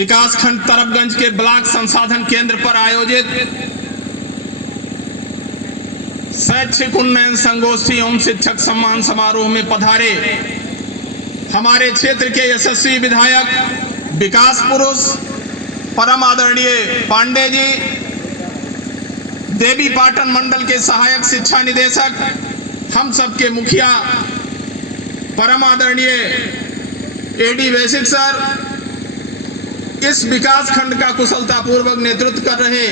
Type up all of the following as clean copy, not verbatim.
विकासखंड तरबगंज के ब्लॉक संसाधन केंद्र पर आयोजित शैक्षिक उन्नयन संगोष्ठी एवं शिक्षक सम्मान समारोह में पधारे हमारे क्षेत्र के यशस्वी विधायक विकास पुरुष परम आदरणीय पांडे जी, देवी पाटन मंडल के सहायक शिक्षा निदेशक, हम सबके मुखिया परम आदरणीय एडी वैशिक सर, इस विकास खंड का कुशलतापूर्वक नेतृत्व कर रहे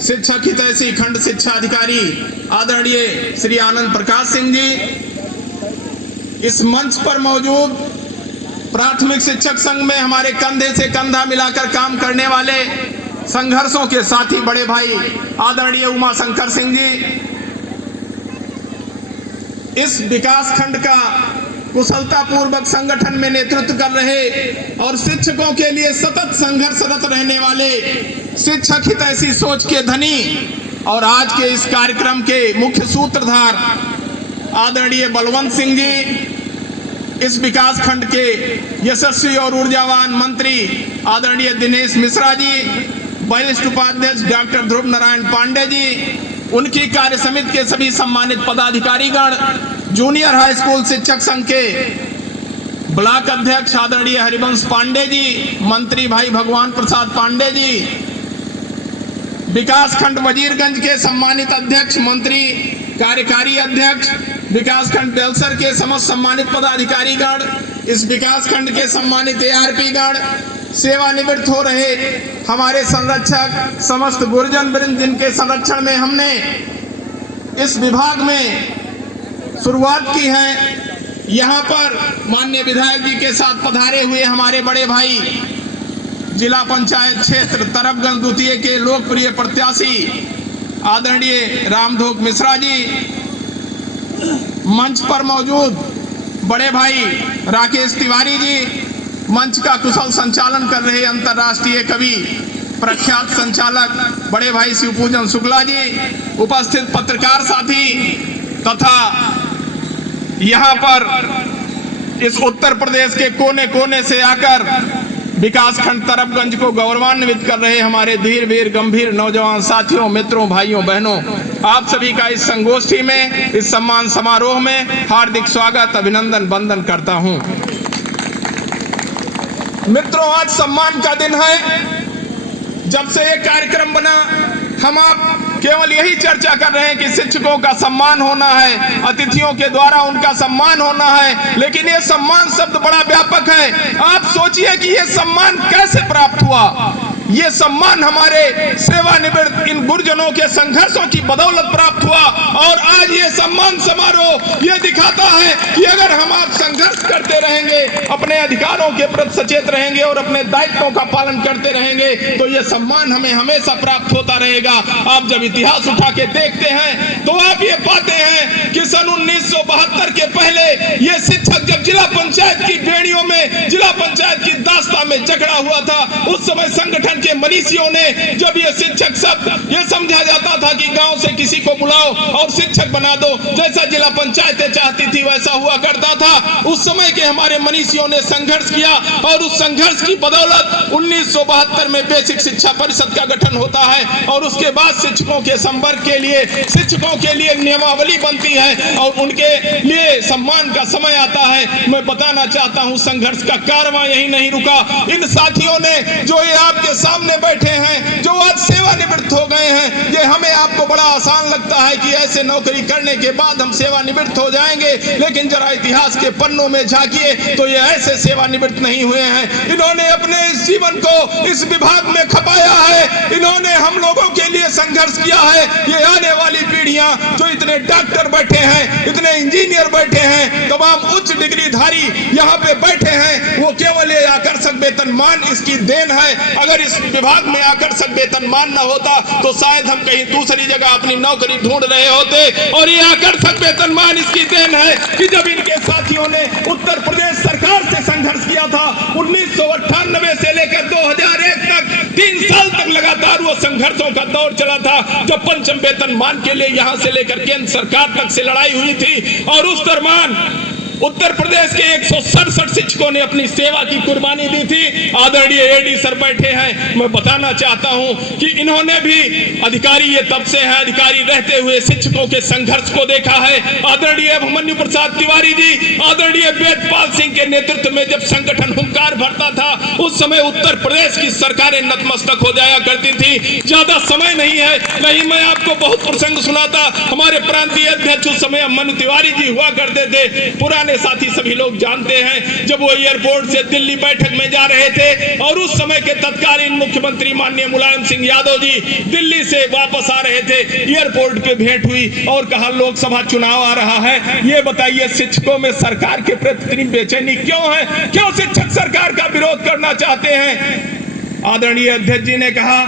शिक्षक हितैषी खंड शिक्षा अधिकारी आदरणीय श्री आनंद प्रकाश सिंह जी, इस मंच पर मौजूद प्राथमिक शिक्षक संघ में हमारे कंधे से कंधा मिलाकर काम करने वाले संघर्षों के साथी बड़े भाई आदरणीय उमा शंकर सिंह जी, इस विकास खंड का कुशलतापूर्वक संगठन में नेतृत्व कर रहे और शिक्षकों के लिए सतत संघर्षरत रहने वाले शिक्षक हितैषी सोच के धनी और आज के इस कार्यक्रम के मुख्य सूत्रधार आदरणीय बलवंत सिंह जी, इस विकास खंड के यशस्वी और ऊर्जावान मंत्री आदरणीय दिनेश मिश्रा जी, वरिष्ठ उपाध्यक्ष डॉक्टर ध्रुव नारायण पांडे जी, उनकी कार्य समिति के सभी सम्मानित पदाधिकारीगण, जूनियर हाई स्कूल शिक्षक संघ के ब्लॉक अध्यक्ष आदरणीय हरिवंश पांडे जी, मंत्री भाई भगवान प्रसाद पांडे जी, विकासखंड वजीरगंज के सम्मानित अध्यक्ष मंत्री कार्यकारी अध्यक्ष, विकासखंड बेलसर के समस्त सम्मानित पदाधिकारीगण, इस विकासखंड के सम्मानित ARP गण, सेवानिवृत्त हो रहे हमारे संरक्षक, समस्त गुरुजन वृंद जिनके संरक्षण में हमने इस विभाग में शुरुआत की है, यहाँ पर माननीय विधायक जी के साथ पधारे हुए हमारे बड़े भाई जिला पंचायत क्षेत्र तरबगंज द्वितीय के लोकप्रिय प्रत्याशी आदरणीय रामधोक मिश्रा जी, मंच पर मौजूद बड़े भाई राकेश तिवारी जी, मंच का कुशल संचालन कर रहे अंतर्राष्ट्रीय कवि प्रख्यात संचालक बड़े भाई शिवपूजन शुक्ला जी, उपस्थित पत्रकार साथी तथा यहाँ पर इस उत्तर प्रदेश के कोने कोने से आकर विकासखंड तरबगंज को गौरवान्वित कर रहे हमारे धीर वीर गंभीर नौजवान साथियों, मित्रों, भाइयों, बहनों, आप सभी का इस संगोष्ठी में, इस सम्मान समारोह में हार्दिक स्वागत, अभिनंदन, वंदन करता हूं। मित्रों, आज सम्मान का दिन है। जब से ये कार्यक्रम बना हम आप केवल यही चर्चा कर रहे हैं कि शिक्षकों का सम्मान होना है, अतिथियों के द्वारा उनका सम्मान होना है, लेकिन ये सम्मान शब्द बड़ा व्यापक है। आप सोचिए कि ये सम्मान कैसे प्राप्त हुआ। ये सम्मान हमारे सेवानिवृत्त इन गुरुजनों के संघर्षों की बदौलत प्राप्त हुआ और आज ये सम्मान समारोह ये दिखाता है कि अगर हम आप संघर्ष करते रहेंगे, अपने अधिकारों के प्रति सचेत रहेंगे और अपने दायित्वों का पालन करते रहेंगे तो ये सम्मान हमें हमेशा प्राप्त होता रहेगा। आप जब इतिहास उठा के देखते हैं तो आप ये पाते हैं कि सन 1972 के पहले ये शिक्षक जब जिला पंचायत की बेड़ियों में, जिला पंचायत की दास्ता में झगड़ा हुआ था, उस समय संगठन के मनीषियों ने जब ये शिक्षक शब्द ये समझा जाता था कि गांव से किसी को बुलाओ और शिक्षक बना दो, जैसा जिला पंचायतें चाहती थी वैसा हुआ करता था। उस समय के हमारे मनीषियों ने संघर्ष किया और उस संघर्ष की बदौलत 1972 में बेसिक शिक्षा परिषद का गठन होता है और उसके बाद शिक्षकों के संवर्ग के लिए, शिक्षकों के लिए नियमावली बनती है और उनके लिए सम्मान का समय आता है। मैं बताना चाहता हूं संघर्ष का कारवां यही नहीं रुका। इन साथियों ने जो ये आपके सामने बैठे हैं, जो आज सेवानिवृत्त हो गए हैं, ये हमें आपको बड़ा आसान लगता है कि ऐसे नौकरी करने के बाद हम सेवानिवृत्त हो जाएंगे, लेकिन जरा इतिहास के पन्नों में झांकिए तो ये ऐसे सेवानिवृत्त नहीं हुए हैं। इन्होंने अपने इस जीवन को इस विभाग में खपाया है, इन्होंने हम लोगों के लिए संघर्ष किया है। ये आने वाली पीढ़ियां जो इतने डॉक्टर बैठे हैं, इतने इंजीनियर बैठे हैं, तमाम उच्च डिग्रीधारी यहाँ पे बैठे हैं, वो केवल ये आकर्षक वेतनमान इसकी देन है। अगर इस विभाग में आकर्षक वेतनमान न होता तो शायद हम कहीं दूसरी जगह अपनी नौकरी ढूंढ रहे होते। और ये आकर्षक वेतनमान इसकी देन है कि जब इनके साथियों ने उत्तर प्रदेश सरकार से संघर्ष किया था 1998 से लेकर 2001 तक, 3 साल तक लगातार वो संघर्षों का दौर चला था, जब पंचम वेतनमान के लिए यहां से लेकर केंद्र सरकार तक से लड़ाई हुई थी। और उस दरमियान उत्तर प्रदेश के 167 शिक्षकों ने अपनी सेवा की कुर्बानी दी थी। आदरणीय एडी सर बैठे हैं, मैं बताना चाहता हूं कि इन्होंने भी अधिकारी ये तब से हैं, अधिकारी रहते हुए शिक्षकों के संघर्ष को देखा है। आदरणीय अभिमन्यु प्रसाद तिवारी जी, आदरणीय वेदपाल सिंह के नेतृत्व में जब संगठन हुंकार भरता था, उस समय उत्तर प्रदेश की सरकारें नतमस्तक हो जाया करती थी। ज्यादा समय नहीं है, नहीं मैं आपको बहुत प्रसंग सुनाता। हमारे प्रांतीय अध्यक्ष उस समय अभिमन्यु तिवारी जी हुआ करते थे, पुराने साथी सभी लोग जानते हैं। जब वो एयरपोर्ट से दिल्ली बैठक में जा रहे थे और उस समय के तत्कालीन मुख्यमंत्री माननीय मुलायम सिंह यादव जी दिल्ली से वापस आ रहे थे, एयरपोर्ट पे भेंट हुई और कहा लोकसभा चुनाव आ रहा है, ये बताइए शिक्षकों में सरकार के प्रति इतनी बेचैनी क्यों है, क्यों शिक्षक सरकार का विरोध करना चाहते हैं। आदरणीय अध्यक्ष जी ने कहा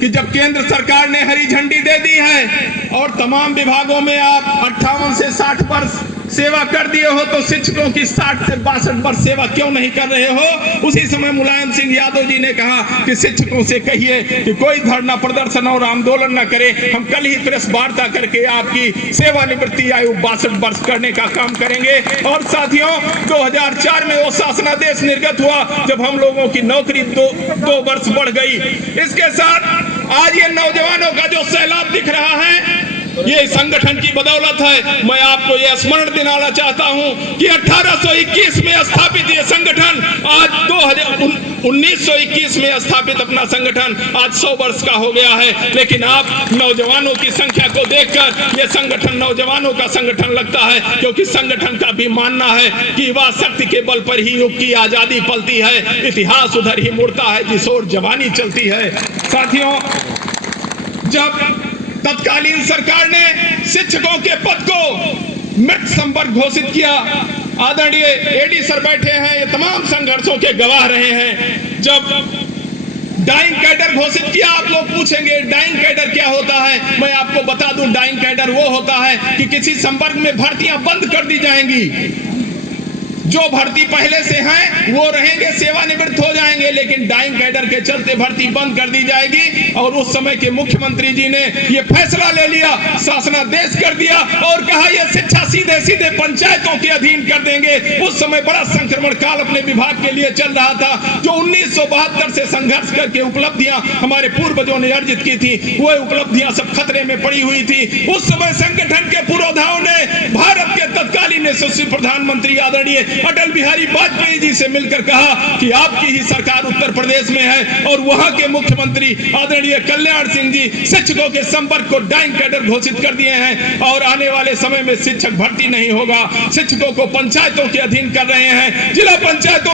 कि जब केंद्र सरकार ने हरी झंडी दे दी है और तमाम विभागों में आप 58 से 60 वर्ष सेवा कर दिए हो, तो शिक्षकों की 60 से 62 वर्ष सेवा क्यों नहीं कर रहे हो। उसी समय मुलायम सिंह यादव जी ने कहा कि शिक्षकों से कहिए कि कोई धरना प्रदर्शन और आंदोलन न करे, हम कल ही प्रेस वार्ता करके आपकी सेवानिवृत्ति आयु 62 वर्ष करने का काम करेंगे। और साथियों, 2004 में वो शासनादेश निर्गत हुआ जब हम लोगों की नौकरी दो वर्ष बढ़ गई। इसके साथ आज ये नौजवानों का जो सैलाब दिख रहा है, ये संगठन की बदौलत है। मैं आपको यह स्मरण दिलाना चाहता हूं कि 1821 में स्थापित ये संगठन आज 1921 में स्थापित अपना संगठन आज 100 वर्ष का हो गया है। लेकिन आप नौजवानों की संख्या को देखकर ये संगठन नौजवानों का संगठन लगता है, क्योंकि संगठन का भी मानना है कि युवा शक्ति के बल पर ही युग की आजादी पलती है, इतिहास उधर ही मुड़ता है जिस ओर जवानी चलती है। साथियों, जब तत्कालीन सरकार ने शिक्षकों के पद को मृत संपर्क घोषित किया, आदरणीय एडी सर बैठे हैं, ये तमाम संघर्षों के गवाह रहे हैं। जब डाइंग कैडर घोषित किया, आप लोग पूछेंगे डाइंग कैडर क्या होता है। मैं आपको बता दूं, डाइंग कैडर वो होता है कि किसी संपर्क में भर्तियां बंद कर दी जाएंगी। जो भर्ती पहले से हैं वो रहेंगे, सेवानिवृत्त हो जाएंगे, लेकिन डाइंग कैडर के चलते भर्ती बंद कर दी जाएगी। और उस समय के मुख्यमंत्री जी ने ये फैसला ले लिया, शासनादेश कर दिया और कहा ये शिक्षा सीधे सीधे पंचायतों के अधीन कर देंगे। उस समय बड़ा संक्रमण काल अपने विभाग के लिए चल रहा था। जो 1972 से संघर्ष करके उपलब्धियां हमारे पूर्वजों ने अर्जित की थी, वो उपलब्धियां सब खतरे में पड़ी हुई थी। उस समय संगठन के पुरोधाओं ने भारत के तत्कालीन यशस्वी प्रधानमंत्री आदरणीय अटल बिहारी वाजपेयी जी से मिलकर कहा कि आपकी ही सरकार उत्तर प्रदेश में है और वहां के मुख्यमंत्री आदरणीय कल्याण सिंह जी शिक्षकों के संपर्क को डाइंग कैडर घोषित कर दिए हैं और आने वाले समय में शिक्षक भर्ती नहीं होगा। शिक्षकों को पंचायतों के अधीन कर रहे हैं, जिला पंचायतों